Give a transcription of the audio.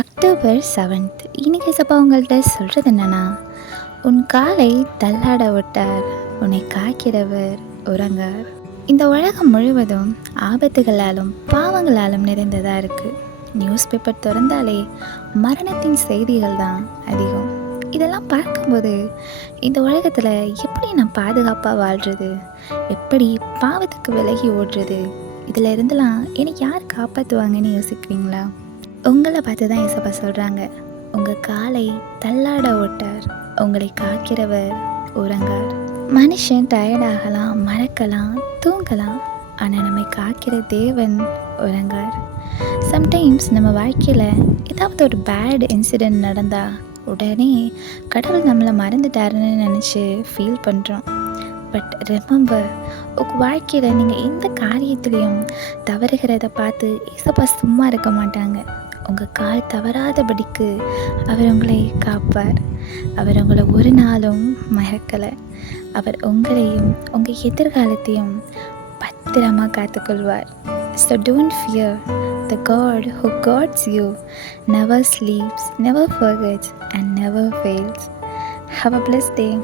October 7th இன்னைக்கு சப்பா உங்கள்கிட்ட சொல்கிறது என்னன்னா, உன் காலை தள்ளாட விட்டார், உன்னை காக்கிறவர் உறங்கார். இந்த உலகம் முழுவதும் ஆபத்துகளாலும் பாவங்களாலும் நிறைந்ததாக இருக்குது. நியூஸ் பேப்பர் திறந்தாலே மரணத்தின் செய்திகள் தான் அதிகம். இதெல்லாம் பார்க்கும்போது இந்த உலகத்தில் எப்படி நான் பாதுகாப்பாக வாழ்கிறது, எப்படி பாவத்துக்கு விலகி ஓடுறது, இதில் இருந்தெல்லாம் எனக்கு யார் காப்பாற்றுவாங்கன்னு யோசிக்கிறீங்களா? உங்களை பார்த்து தான் ஏசப்பா சொல்கிறாங்க, உங்கள் காலை தள்ளாட ஓட்டார், உங்களை காக்கிறவர் உறங்கார். மனுஷன் டயர்டாகலாம், மறக்கலாம், தூங்கலாம், ஆனால் நம்மை காக்கிற தேவன் உறங்கார். சம்டைம்ஸ் நம்ம வாழ்க்கையில் ஏதாவது ஒரு பேட் இன்சிடெண்ட் நடந்தால் உடனே கடவுள் நம்மளை மறந்துட்டாருன்னு நினச்சி ஃபீல் பண்ணுறோம். பட் ரிமெம்பர், உங்கள் வாழ்க்கையில் நீங்கள் எந்த காரியத்துலேயும் தவறுகிறத பார்த்து ஏசப்பா சும்மா இருக்க மாட்டாங்க. உங்கள் கால் தவறாதபடிக்கு அவர் உங்களை காப்பார். அவர் உங்களை ஒரு நாளும் மறக்கலை. அவர் உங்களையும் உங்கள் எதிர்காலத்தையும் பத்திரமாக காத்துக்கொள்வார். So don't fear. The God who guards you never sleeps, never forgets and never fails. Have a blessed day.